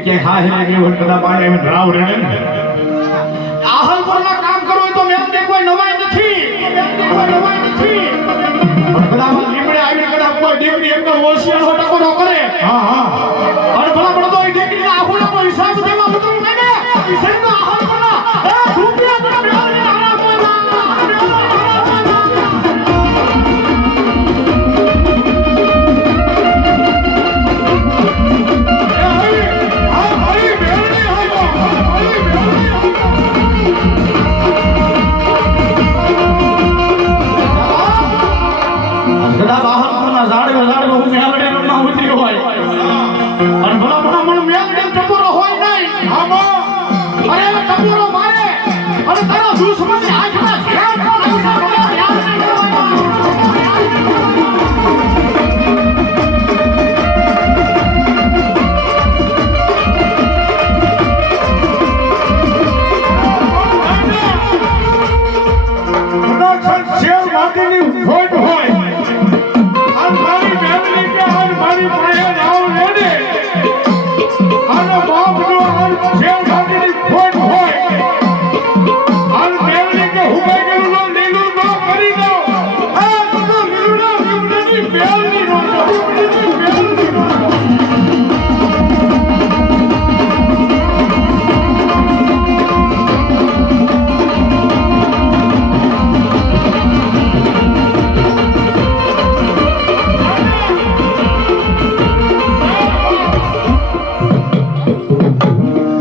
કે હા હે એવું કદા પાડે એમ રાવ રહે ને આહલપુરના કામ કરવું તો મેં કે કોઈ નવાઈ નથી પણ કદામાં લીમડે આવી કદા કોઈ દીકરી એમનો હોશિયાર ટકો ન કરે હા અને ભલા ભલા તો એ દીકરીના આખોનો કોઈ હિસાબ દેવા ઉતરું નહીં ને હિસાબનો આહલપુરના રૂપિયા તો મેળવીને આરામ દુશ્મન આંખમાં